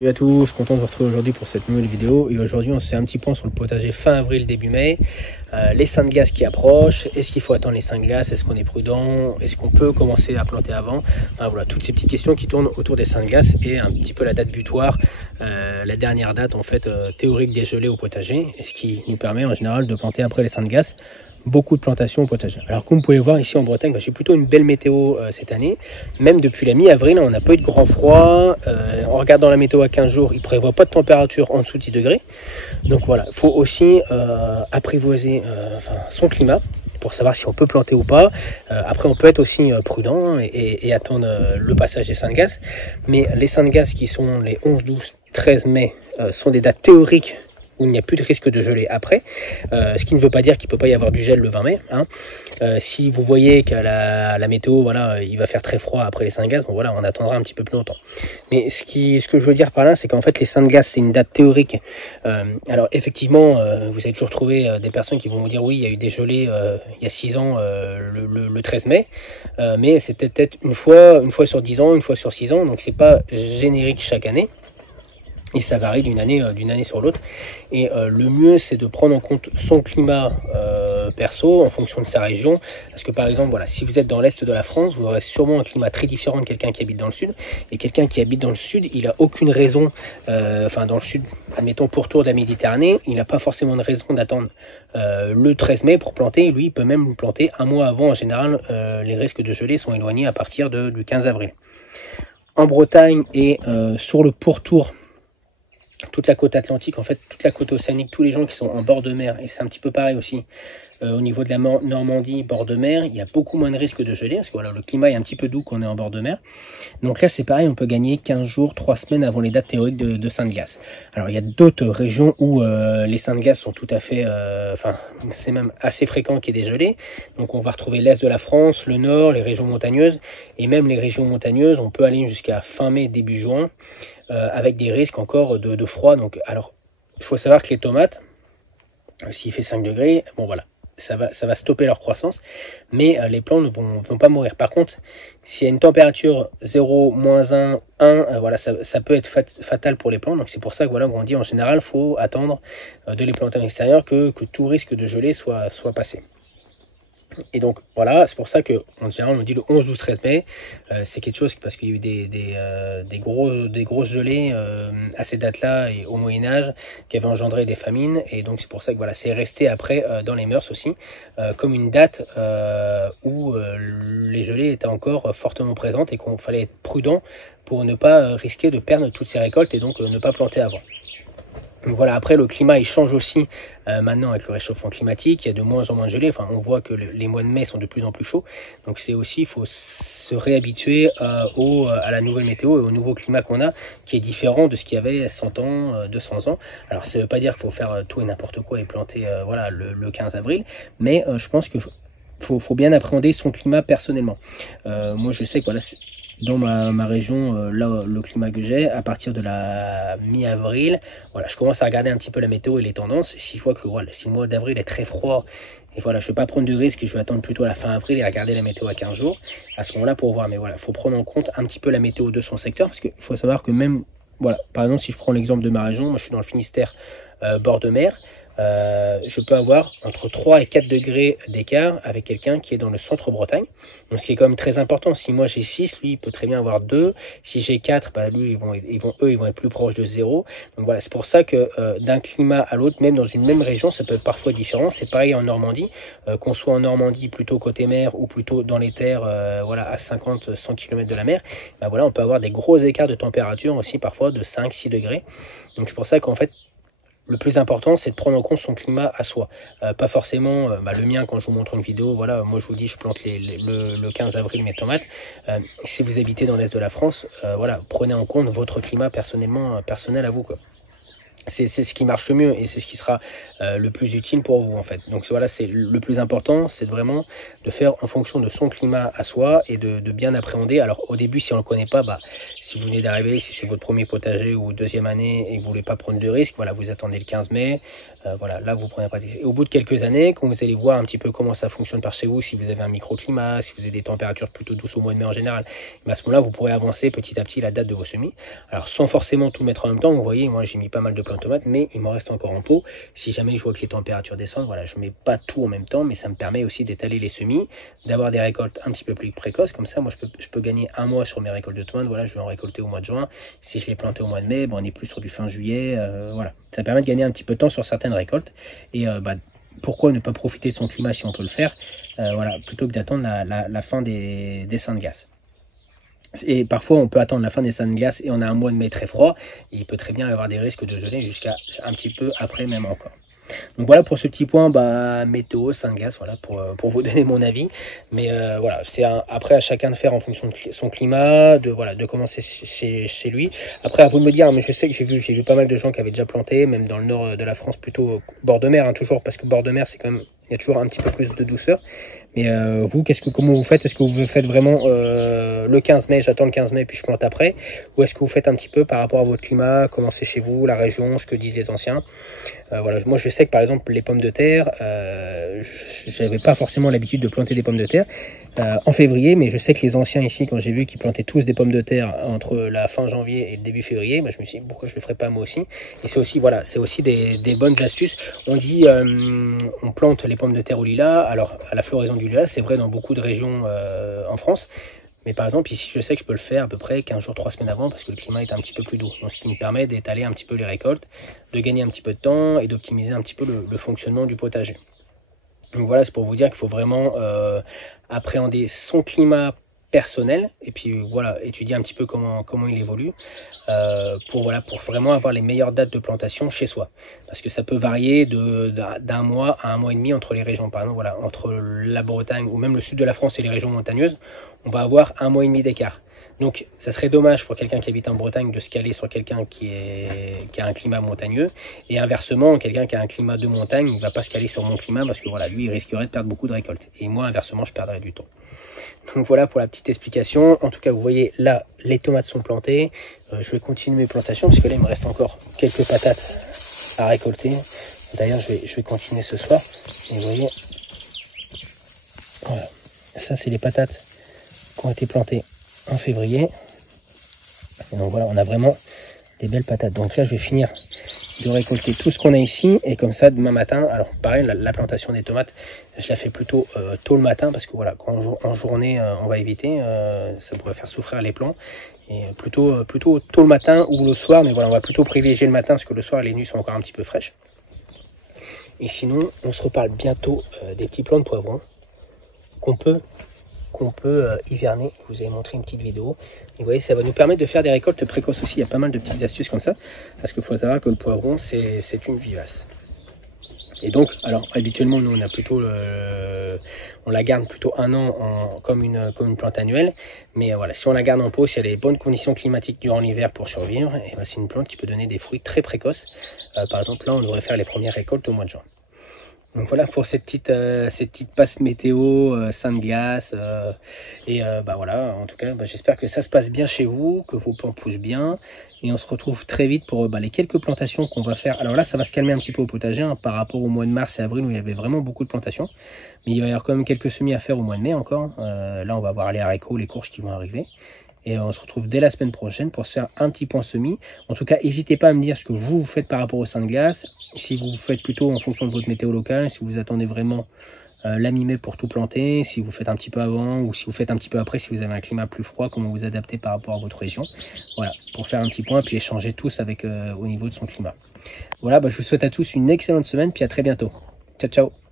Salut à tous, content de vous retrouver aujourd'hui pour cette nouvelle vidéo. Et aujourd'hui on se fait un petit point sur le potager fin avril début mai, les seins de glace qui approchent. Est-ce qu'il faut attendre les seins de glace? Est-ce qu'on est prudent? Est-ce qu'on peut commencer à planter avant? Voilà, toutes ces petites questions qui tournent autour des seins de glace et un petit peu la date butoir, la dernière date en fait théorique des gelées au potager, et ce qui nous permet en général de planter après les seins de glace. Beaucoup de plantations au potager. Alors comme vous pouvez voir ici en Bretagne, j'ai plutôt une belle météo cette année. Même depuis la mi-avril, on n'a pas eu de grand froid. En regardant la météo à 15 jours, il ne prévoit pas de température en dessous de 10 degrés. Donc voilà, il faut aussi apprivoiser son climat pour savoir si on peut planter ou pas. Après, on peut être aussi prudent et attendre le passage des seins de glace. Mais les seins de glace qui sont les 11, 12, 13 mai sont des dates théoriques où il n'y a plus de risque de gelée après, ce qui ne veut pas dire qu'il ne peut pas y avoir du gel le 20 mai. Si vous voyez qu'à la météo, voilà, il va faire très froid après les seins de glace, bon voilà, on attendra un petit peu plus longtemps. Mais ce que je veux dire par là, c'est qu'en fait les seins de glace, c'est une date théorique. Alors effectivement, vous allez toujours trouver des personnes qui vont vous dire oui, il y a eu des gelées il y a 6 ans le 13 mai, mais c'était peut-être une fois sur 10 ans, une fois sur 6 ans, donc c'est pas générique chaque année. Et ça varie d'une année sur l'autre. Et le mieux, c'est de prendre en compte son climat perso en fonction de sa région. Parce que par exemple, voilà, si vous êtes dans l'est de la France, vous aurez sûrement un climat très différent de quelqu'un qui habite dans le sud. Et quelqu'un qui habite dans le sud, il n'a aucune raison, dans le sud, admettons pourtour de la Méditerranée, il n'a pas forcément de raison d'attendre le 13 mai pour planter. Lui, il peut même planter un mois avant. En général, les risques de gelée sont éloignés à partir du 15 avril. En Bretagne et sur le pourtour, toute la côte atlantique, en fait, toute la côte océanique, tous les gens qui sont en bord de mer, et c'est un petit peu pareil aussi, au niveau de la Normandie, bord de mer, il y a beaucoup moins de risques de gelée, parce que voilà, le climat est un petit peu doux quand on est en bord de mer. Donc là, c'est pareil, on peut gagner 15 jours, 3 semaines avant les dates théoriques de seins de glace. Alors, il y a d'autres régions où les seins de glace sont tout à fait, c'est même assez fréquent qu'il y ait des gelées. Donc, on va retrouver l'est de la France, le nord, les régions montagneuses, et même les régions montagneuses, on peut aller jusqu'à fin mai, début juin, avec des risques encore de froid. Donc, alors, il faut savoir que les tomates, s'il fait 5 degrés, bon voilà, ça va stopper leur croissance, mais les plants ne vont pas mourir. Par contre, s'il y a une température 0, -1, 1, voilà, ça peut être fatal pour les plants. Donc c'est pour ça que voilà, on dit en général, il faut attendre de les planter en extérieur que tout risque de gelée soit passé. Et donc voilà, c'est pour ça que en général on dit le 11, 12, 13 mai, c'est quelque chose parce qu'il y a eu des grosses gelées à ces dates-là et au Moyen-Âge qui avaient engendré des famines, et donc c'est pour ça que voilà, c'est resté après dans les mœurs aussi comme une date où les gelées étaient encore fortement présentes et qu'on fallait être prudent pour ne pas risquer de perdre toutes ces récoltes et donc ne pas planter avant. Donc voilà, après le climat il change aussi maintenant avec le réchauffement climatique, il y a de moins en moins de gelée, enfin on voit que les mois de mai sont de plus en plus chauds, donc c'est aussi, il faut se réhabituer à la nouvelle météo et au nouveau climat qu'on a, qui est différent de ce qu'il y avait 100 ans, 200 ans. Alors ça ne veut pas dire qu'il faut faire tout et n'importe quoi et planter voilà, le 15 avril, mais je pense que faut bien appréhender son climat personnellement. Moi je sais que voilà, dans ma région, là, le climat que j'ai, à partir de la mi-avril, voilà, je commence à regarder un petit peu la météo et les tendances. Et si je vois que voilà, si le mois d'avril est très froid, et voilà, je ne vais pas prendre de risque et je vais attendre plutôt à la fin avril et regarder la météo à 15 jours, à ce moment-là pour voir. Mais voilà, il faut prendre en compte un petit peu la météo de son secteur, parce qu'il faut savoir que même, voilà, par exemple, si je prends l'exemple de ma région, moi je suis dans le Finistère, bord de mer, je peux avoir entre 3 et 4 degrés d'écart avec quelqu'un qui est dans le centre Bretagne. Donc ce qui est quand même très important. Si moi j'ai 6, lui il peut très bien avoir 2. Si j'ai 4, bah, lui ils vont être plus proches de 0. Donc voilà, c'est pour ça que d'un climat à l'autre, même dans une même région, ça peut être parfois différent. C'est pareil en Normandie, qu'on soit en Normandie plutôt côté mer ou plutôt dans les terres, voilà, à 50-100 km de la mer, bah, voilà, on peut avoir des gros écarts de température aussi parfois de 5-6 degrés. Donc c'est pour ça qu'en fait, le plus important, c'est de prendre en compte son climat à soi. Pas forcément le mien, quand je vous montre une vidéo, voilà, moi je vous dis, je plante le 15 avril mes tomates. Si vous habitez dans l'est de la France, voilà, prenez en compte votre climat personnel à vous, quoi. c'est ce qui marche le mieux et c'est ce qui sera le plus utile pour vous en fait. Donc voilà, c'est le plus important, c'est vraiment de faire en fonction de son climat à soi et de bien appréhender. Alors au début, si on ne le connaît pas, si vous venez d'arriver, si c'est votre premier potager ou deuxième année et que vous voulez pas prendre de risques, voilà, vous attendez le 15 mai, voilà, là vous prenez pratique. Et au bout de quelques années, quand vous allez voir un petit peu comment ça fonctionne par chez vous, si vous avez un microclimat, si vous avez des températures plutôt douces au mois de mai en général, à ce moment-là, vous pourrez avancer petit à petit la date de vos semis. Alors sans forcément tout mettre en même temps, vous voyez, moi j'ai mis pas mal de plants de tomates, mais il m'en reste encore en pot. Si jamais je vois que les températures descendent, voilà, je mets pas tout en même temps, mais ça me permet aussi d'étaler les semis, d'avoir des récoltes un petit peu plus précoces. Comme ça, moi je peux gagner un mois sur mes récoltes de tomates. Voilà, je vais en récolter au mois de juin. Si je les plantais au mois de mai, on est plus sur du fin juillet. Voilà, ça permet de gagner un petit peu de temps sur certaines récoltes. Et pourquoi ne pas profiter de son climat si on peut le faire, voilà, plutôt que d'attendre la fin des seins de glace. Et parfois on peut attendre la fin des seins de glace et on a un mois de mai très froid, et il peut très bien y avoir des risques de geler jusqu'à un petit peu après même encore. Donc voilà pour ce petit point météo, seins de glace, voilà pour vous donner mon avis. Mais voilà, c'est après à chacun de faire en fonction de son climat, de commencer chez lui. Après à vous de me dire, mais je sais que j'ai vu pas mal de gens qui avaient déjà planté, même dans le nord de la France, plutôt bord de mer, hein, toujours, parce que bord de mer c'est quand même, il y a toujours un petit peu plus de douceur. Mais vous, comment vous faites? Est-ce que vous faites vraiment le 15 mai, j'attends le 15 mai puis je plante après? Ou est-ce que vous faites un petit peu par rapport à votre climat, comment c'est chez vous, la région, ce que disent les anciens? Voilà, moi je sais que par exemple les pommes de terre, j'avais pas forcément l'habitude de planter des pommes de terre en février, mais je sais que les anciens ici, quand j'ai vu qu'ils plantaient tous des pommes de terre entre la fin janvier et le début février, je me suis dit pourquoi je le ferais pas moi aussi. Et c'est aussi, voilà, c'est aussi des bonnes astuces. On dit on plante les pommes de terre au lilas. Alors à la floraison du lilas, c'est vrai dans beaucoup de régions en France. Mais par exemple, ici, je sais que je peux le faire à peu près 15 jours, 3 semaines avant, parce que le climat est un petit peu plus doux. Donc, ce qui me permet d'étaler un petit peu les récoltes, de gagner un petit peu de temps et d'optimiser un petit peu le fonctionnement du potager. Donc voilà, c'est pour vous dire qu'il faut vraiment appréhender son climat personnel et puis voilà, étudier un petit peu comment il évolue pour vraiment avoir les meilleures dates de plantation chez soi, parce que ça peut varier d'un mois à un mois et demi entre les régions. Par exemple, voilà, entre la Bretagne ou même le sud de la France et les régions montagneuses, on va avoir un mois et demi d'écart. Donc ça serait dommage pour quelqu'un qui habite en Bretagne de se caler sur quelqu'un qui a un climat montagneux, et inversement, quelqu'un qui a un climat de montagne ne va pas se caler sur mon climat, parce que voilà, lui il risquerait de perdre beaucoup de récoltes, et moi inversement je perdrais du temps. Donc voilà pour la petite explication. En tout cas, vous voyez là, les tomates sont plantées. Je vais continuer mes plantations parce que là, il me reste encore quelques patates à récolter. D'ailleurs, je vais continuer ce soir. Et vous voyez, voilà, ça c'est les patates qui ont été plantées en février. Et donc voilà, on a vraiment des belles patates. Donc là, je vais finir de récolter tout ce qu'on a ici, et comme ça demain matin, alors pareil, la plantation des tomates je la fais plutôt tôt le matin, parce que voilà, quand en journée on va éviter, ça pourrait faire souffrir les plants, et plutôt tôt le matin ou le soir, mais voilà, on va plutôt privilégier le matin parce que le soir les nuits sont encore un petit peu fraîches. Et sinon on se reparle bientôt des petits plants de poivrons qu'on peut hiverner. Je vous ai montré une petite vidéo. Et vous voyez, ça va nous permettre de faire des récoltes précoces aussi. Il y a pas mal de petites astuces comme ça, parce qu'il faut savoir que le poivron, c'est une vivace. Et donc, alors habituellement, nous on a plutôt on la garde plutôt un an comme une plante annuelle. Mais voilà, si on la garde en pot, si elle a les bonnes conditions climatiques durant l'hiver pour survivre, et ben, c'est une plante qui peut donner des fruits très précoces. Par exemple, là, on devrait faire les premières récoltes au mois de juin. Donc voilà pour ces petites passes météo, seins de glace, voilà, en tout cas j'espère que ça se passe bien chez vous, que vos plants poussent bien, et on se retrouve très vite pour les quelques plantations qu'on va faire. Alors là ça va se calmer un petit peu au potager par rapport au mois de mars et avril où il y avait vraiment beaucoup de plantations, mais il va y avoir quand même quelques semis à faire au mois de mai encore. Là on va voir les haricots, les courges qui vont arriver. Et on se retrouve dès la semaine prochaine pour se faire un petit point semis. En tout cas, n'hésitez pas à me dire ce que vous faites par rapport au seins de glace. Si vous faites plutôt en fonction de votre météo locale, si vous attendez vraiment la mi-mai pour tout planter, si vous faites un petit peu avant ou si vous faites un petit peu après, si vous avez un climat plus froid, comment vous adaptez par rapport à votre région. Voilà, pour faire un petit point, puis échanger tous avec au niveau de son climat. Voilà, je vous souhaite à tous une excellente semaine, puis à très bientôt. Ciao, ciao.